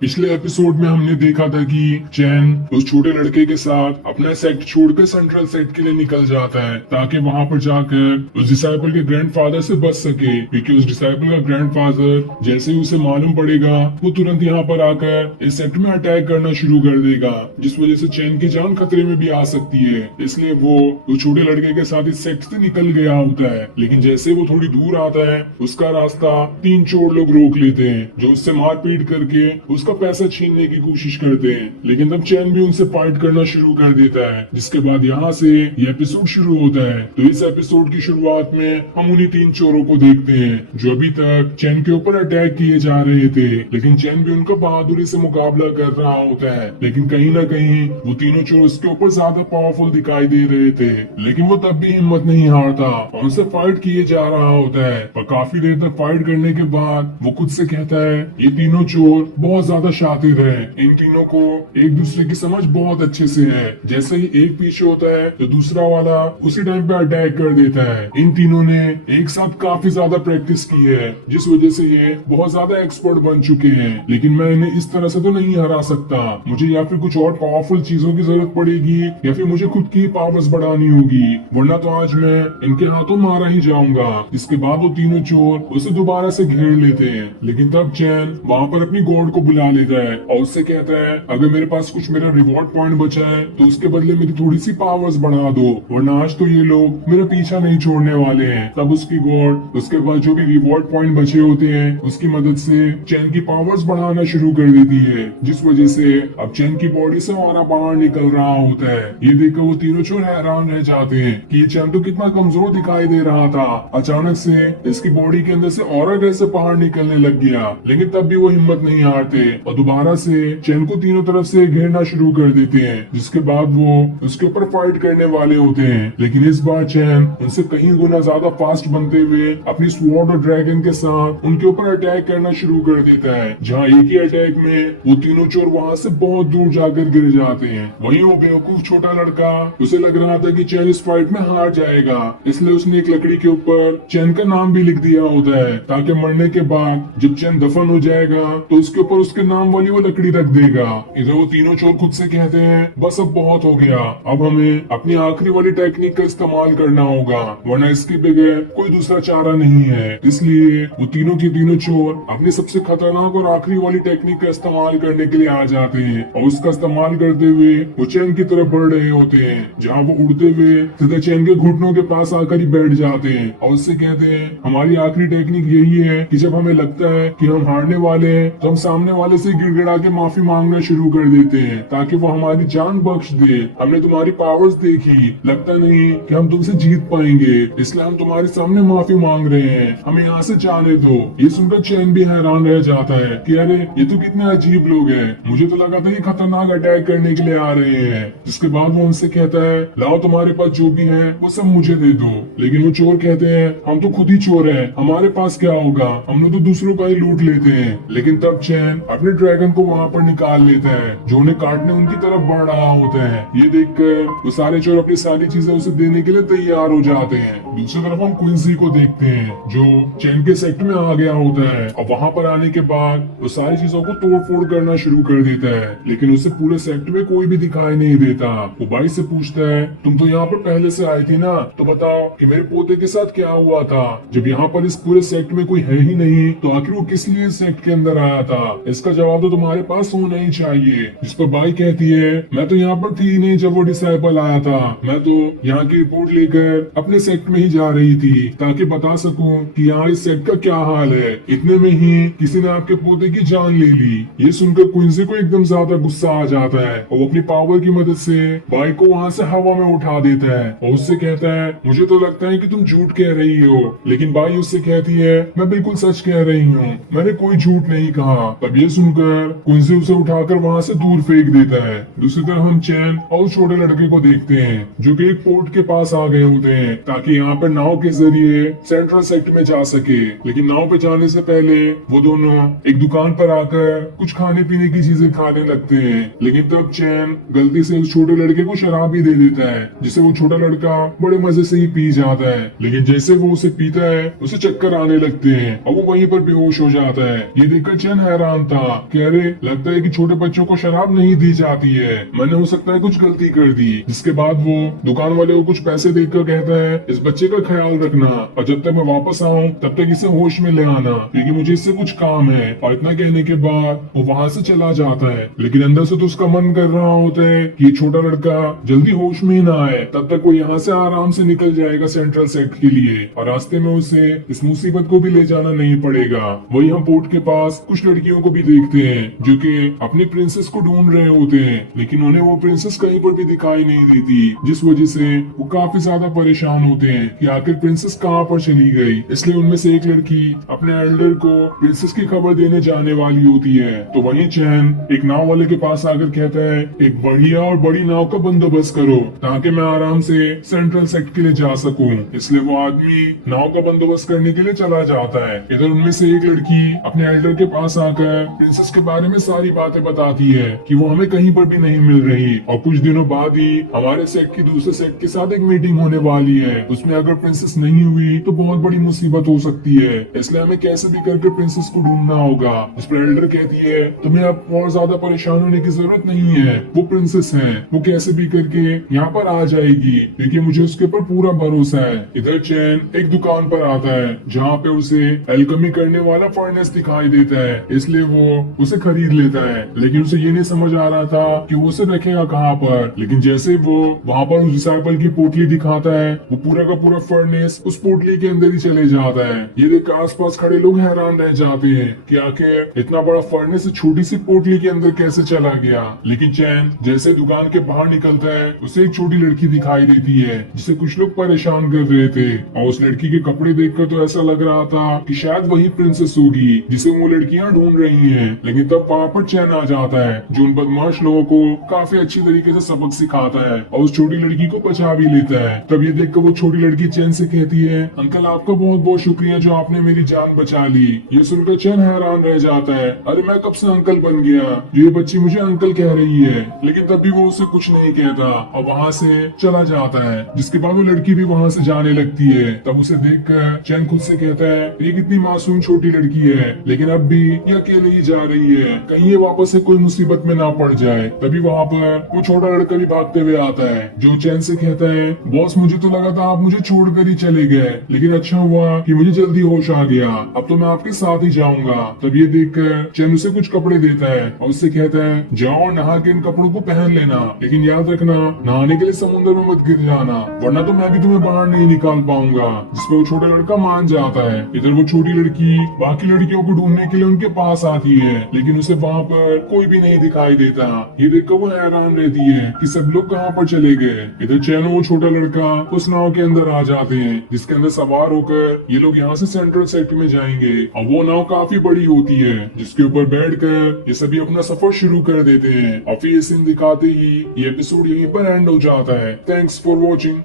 पिछले एपिसोड में हमने देखा था कि चैन उस छोटे लड़के के साथ अपना सेक्ट छोड़कर सेंट्रल सेक्ट के लिए निकल जाता है ताकि वहां पर जाकर उस डिसाइपल के ग्रैंडफादर से बच सके, क्योंकि उस डिसाइपल का ग्रैंडफादर जैसे ही उसे मालूम पड़ेगा वो तुरंत यहाँ पर आकर इस सेक्ट में अटैक करना शुरू कर देगा, जिस वजह से चैन की जान खतरे में भी आ सकती है। इसलिए वो उस छोटे लड़के के साथ इस सेक्ट से निकल गया होता है। लेकिन जैसे वो थोड़ी दूर आता है उसका रास्ता तीन चोर लोग रोक लेते हैं, जो उससे मारपीट करके उसका पैसा छीनने की कोशिश करते हैं। लेकिन तब चैन भी उनसे फाइट करना शुरू कर देता है, जिसके बाद यहाँ से ये एपिसोड शुरू होता है। तो इस एपिसोड की शुरुआत में हम उन्हीं तीन चोरों को देखते हैं जो अभी तक चैन के ऊपर अटैक किए जा रहे थे। लेकिन चैन भी उनका बहादुरी से मुकाबला कर रहा होता है, लेकिन कहीं ना कहीं वो तीनों चोर उसके ऊपर ज्यादा पावरफुल दिखाई दे रहे थे। लेकिन वो तब भी हिम्मत नहीं हारता और उनसे फाइट किए जा रहा होता है। पर काफी देर तक फाइट करने के बाद वो खुद से कहता है ये तीनों चोर बहुत ज्यादा शातिर है, इन तीनों को एक दूसरे की समझ बहुत अच्छे से है। जैसे ही एक पीछे होता है तो दूसरा वाला उसी टाइम पे अटैक कर देता है। इन तीनों ने एक साथ काफी ज्यादा प्रैक्टिस की है, जिस वजह से ये बहुत ज्यादा एक्सपर्ट बन चुके हैं। लेकिन मैं इन्हें इस तरह से तो नहीं हरा सकता, मुझे या फिर कुछ और पावरफुल चीजों की जरूरत पड़ेगी या फिर मुझे खुद की पावर्स बढ़ानी होगी, वरना तो आज मैं इनके हाथों मारा ही जाऊंगा। इसके बाद वो तीनों चोर उसे दोबारा से घेर लेते हैं। लेकिन तब चैन वहाँ पर अपनी गॉड को बुला लेता है और उससे कहता है अगर मेरे पास कुछ मेरा रिवॉर्ड पॉइंट बचा है तो उसके बदले मेरी थोड़ी सी पावर्स बढ़ा दो, वरना आज तो ये लोग मेरा पीछा नहीं छोड़ने वाले हैं। तब उसकी गॉड उसके पास जो भी रिवॉर्ड पॉइंट बचे होते हैं उसकी मदद से चैन की पावर्स बढ़ाना शुरू कर देती है, जिस वजह से अब चैन की बॉडी से हमारा बाहर निकल रहा होता है। ये देखकर वो तीनों चोर हैरान रह जाते हैं कि ये चैन तो कितना कमजोर दिखाई दे रहा था, अचानक से इसकी बॉडी के अंदर से ऑरा कैसे बाहर निकलने लग गया। लेकिन तब भी वो हिम्मत नहीं हारते और दोबारा से चैन को तीनों तरफ से घेरना शुरू कर देते हैं, जिसके बाद वो उसके ऊपर फाइट करने वाले होते हैं। लेकिन इस बार चैन उनसे कहीं गुना ज्यादा फास्ट बनते हुए अपनी स्वॉर्ड और ड्रैगन के साथ उनके ऊपर अटैक करना शुरू कर देता है, जहाँ एक ही अटैक में वो तीनों चोर वहाँ से बहुत दूर जाकर गिर जाते हैं। वहीं वो बेवकूफ छोटा लड़का, उसे लग रहा था कि चैन इस फाइट में हार जाएगा, इसलिए उसने एक लकड़ी के ऊपर चैन का नाम भी लिख दिया होता है, ताकि मरने के बाद जब चैन दफन हो जाएगा तो उसके ऊपर उसके नाम वाली वो लकड़ी रख देगा। इधर वो तीनों चोर खुद से कहते हैं बस अब बहुत हो गया, अब हमें अपनी आखिरी वाली टेक्निक का इस्तेमाल करना होगा, वरना इसके बगैर कोई दूसरा चारा नहीं है। इसलिए वो तीनों के तीनों चोर अपनी सबसे खतरनाक और आखिरी वाली टेक्निक का इस्तेमाल करने के लिए आ जाते हैं और उसका इस्तेमाल करते हुए वो चैन की तरफ बढ़ रहे होते हैं, जहाँ वो उड़ते हुए सीधा चैन के घुटनों के पास आकर ही बैठ जाते हैं और उससे कहते हैं हमारी आखिरी टेक्निक यही है कि जब हमें लगता है कि हम हारने वाले हैं तो हम सामने वाले से गिड़गिड़ा के माफी मांगना शुरू कर देते हैं, ताकि वो हमारी जान बख्श दे। हमने तुम्हारी पावर्स देखी, लगता नहीं कि हम तुमसे जीत पाएंगे, इसलिए हम तुम्हारे सामने माफी मांग रहे हैं, हमें यहाँ से जाने दो। ये सुनकर चैन भी हैरान रह जाता है कि अरे ये तो कितने अजीब लोग हैं, मुझे तो लगा था ये खतरनाक अटैक करने के लिए आ रहे हैं। जिसके बाद वो उनसे कहता है लाओ तुम्हारे पास जो भी है वो सब मुझे दे दो। लेकिन वो चोर कहते हैं हम तो खुद ही चोर है, हमारे पास क्या होगा, हम लोग तो दूसरों का ही लूट लेते हैं। लेकिन तब चैन अपने ड्रैगन को वहाँ पर निकाल लेता है, जो उन्हें काटने उनकी तरफ बढ़ रहा होता है। ये देखकर वो सारे चोर अपनी सारी चीजें उसे देने के लिए तैयार हो जाते हैं। दूसरी तरफ हम क्विंसी को देखते हैं जो चैन के सेक्ट में आ गया होता है और वहाँ पर आने के बाद वो सारी चीजों को तोड़ फोड़ करना शुरू कर देता है। लेकिन उसे पूरे सेक्ट में कोई भी दिखाई नहीं देता। वो भाई से पूछता है तुम तो यहाँ पर पहले से आई थी ना, तो बताओ कि मेरे पोते के साथ क्या हुआ था, जब यहाँ पर इस पूरे सेक्ट में कोई है ही नहीं तो आखिर वो किस लिए सेक्ट के अंदर आया था, इसका जवाब तो तुम्हारे पास होना ही चाहिए। जिस पर बाई कहती है मैं तो यहाँ पर थी ही नहीं जब वो डिसाइपल आया था, मैं तो यहाँ की रिपोर्ट लेकर अपने सेक्ट में ही जा रही थी ताकि बता सकूं कि यहाँ इस सेक्ट का क्या हाल है। इतने में ही किसी ने आपके पोते की जान ले ली। ये सुनकर क्विंसी को एकदम ज्यादा गुस्सा आ जाता है और वो अपनी पावर की मदद से बाई को वहाँ से हवा में उठा देता है और उससे कहता है मुझे तो लगता है कि तुम झूठ कह रही हो। लेकिन बाई उससे कहती है मैं बिल्कुल सच कह रही हूँ, मैंने कोई झूठ नहीं कहा। तब ये सुनकर क्विंसी उसे उठाकर वहाँ से दूर फेंक देता है। दूसरी तरफ हम चैन और उस छोटे लड़के को देखते हैं जो कि एक पोर्ट के पास आ गए होते हैं ताकि यहाँ पर नाव के जरिए सेंट्रल सेक्ट में जा सके। लेकिन नाव पे जाने से पहले वो दोनों एक दुकान पर आकर कुछ खाने पीने की चीजें खाने लगते हैं। लेकिन तब चैन गलती से उस छोटे लड़के को शराब भी दे देता है, जिसे वो छोटा लड़का बड़े मजे से ही पी जाता है। लेकिन जैसे वो उसे पीता है उसे चक्कर आने लगते हैं और वो वहीं पर बेहोश हो जाता है। ये देखकर चैन हैरान था कि अरे लगता है कि छोटे बच्चों को शराब नहीं दी जाती है, मैंने हो सकता है कुछ गलती कर दी। जिसके बाद वो दुकान वाले को कुछ पैसे देकर कहता है इस बच्चे का ख्याल रखना और जब तक मैं वापस आऊँ तब तक इसे होश में ले आना क्योंकि मुझे इससे कुछ काम है। और इतना कहने के बाद वो वहाँ से चला जाता है, लेकिन अंदर से तो उसका मन कर रहा होता है कि ये छोटा लड़का जल्दी होश में ही ना आए, तब तक वो यहाँ से आराम से निकल जाएगा सेंट्रल सेक्ट के लिए और रास्ते में उसे इस मुसीबत को भी ले जाना नहीं पड़ेगा। वो यहाँ पोर्ट के पास कुछ लड़कियों को भी देखते हैं जो कि अपनी प्रिंसेस को ढूंढ रहे होते हैं, लेकिन उन्हें वो प्रिंसेस कहीं पर भी दिखाई नहीं देती, जिस वजह से वो काफी ज्यादा परेशान होते हैं कि आखिर प्रिंसेस कहाँ पर चली गई। इसलिए उनमें से एक लड़की अपने एल्डर को प्रिंसेस की खबर देने जाने वाली होती है। तो वहीं चैन एक नाव वाले के पास आकर कहता है एक बढ़िया और बड़ी नाव का बंदोबस्त करो ताकि मैं आराम से सेंट्रल सेक्ट के लिए जा सकूं। इसलिए वो आदमी नाव का बंदोबस्त करने के लिए चला जाता है। इधर उनमें से एक लड़की अपने एल्डर के पास आकर प्रिंसेस के बारे में सारी बातें बताती है कि वो हमें कहीं पर भी नहीं मिल रही और कुछ दिनों बाद ही हमारे सेक्ट की दूसरे सेक्ट के साथ एक मीटिंग होने वाली है, उसमें अगर प्रिंसेस नहीं हुई तो बहुत बड़ी मुसीबत हो सकती है, इसलिए हमें कैसे भी करके प्रिंसेस को ढूंढना होगा। इस पर एल्डर कहती है तुम्हें अब और ज्यादा परेशान होने की जरूरत नहीं है, वो प्रिंसेस है, वो कैसे भी करके यहाँ पर आ जाएगी क्योंकि मुझे उसके ऊपर पूरा भरोसा है। इधर चैन एक दुकान पर आता है जहाँ पे उसे एल्केमी करने वाला फर्नेस दिखाई देता है, इसलिए वो उसे खरीद लेता है, लेकिन उसे ये नहीं समझ आ रहा था कि वो उसे रखेगा कहाँ पर। लेकिन जैसे वो वहाँ पर उस डिसाइपल की पोटली दिखाता है वो पूरा का पूरा फर्नेस उस पोटली के अंदर ही चले जाता है। ये देख आसपास खड़े लोग हैरान रह जाते हैं कि आखिर इतना बड़ा फर्नेस छोटी सी पोटली के अंदर कैसे चला गया। लेकिन चैन जैसे दुकान के बाहर निकलता है उसे एक छोटी लड़की दिखाई देती है जिसे कुछ लोग परेशान कर रहे थे और उस लड़की के कपड़े देखकर तो ऐसा लग रहा था कि शायद वही प्रिंसेस होगी जिसे वो लड़कियां ढूंढ रही हैं। लेकिन तब वहाँ पर चैन आ जाता है जो उन बदमाश लोगों को काफी अच्छी तरीके से सबक सिखाता है और उस छोटी लड़की को बचा भी लेता है। तब ये देखकर वो छोटी लड़की चैन से कहती है अंकल आपका बहुत बहुत शुक्रिया जो आपने मेरी जान बचा ली। ये सुनकर चैन हैरान रह जाता है, अरे मैं कब से अंकल बन गया, जो ये बच्ची मुझे अंकल कह रही है। लेकिन तब भी वो उससे कुछ नहीं कहता और वहाँ से चला जाता है। जिसके बाद वो लड़की भी वहाँ से जाने लगती है। तब उसे देखकर चैन खुद से कहता है ये कितनी मासूम छोटी लड़की है, लेकिन अब भी ये अकेले ही जा रही है, कहीं ये वापस से कोई मुसीबत में ना पड़ जाए। तभी वहाँ पर वो छोटा लड़का भी भागते हुए आता है जो चैन से कहता है बॉस मुझे तो लगा था आप मुझे छोड़कर ही चले गए, लेकिन अच्छा हुआ कि मुझे जल्दी होश आ गया, अब तो मैं आपके साथ ही जाऊंगा। तब ये देखकर चैन उसे कुछ कपड़े देता है और उससे कहता है जाओ और नहा के इन कपड़ों को पहन लेना, लेकिन याद रखना नहाने के लिए समुद्र में मत गिर जाना वरना तो मैं भी तुम्हें बाहर नहीं निकाल पाऊंगा। जिसपे वो छोटा लड़का मान जाता है। इधर वो छोटी लड़की बाकी लड़कियों को ढूंढने के लिए उनके पास आती है, लेकिन उसे वहाँ पर कोई भी नहीं दिखाई देता। ये देखकर वो हैरान रहती है कि सब लोग कहाँ पर चले गए। इधर चैन वो छोटा लड़का उस नाव के अंदर आ जाते हैं जिसके अंदर सवार होकर ये लोग यहाँ से सेंट्रल सेक्ट में जाएंगे और वो नाव काफी बड़ी होती है जिसके ऊपर बैठकर ये सभी अपना सफर शुरू कर देते हैं और फिर ये सीन दिखाते ही ये एपिसोड यहीं पर एंड हो जाता है। Thanks for watching.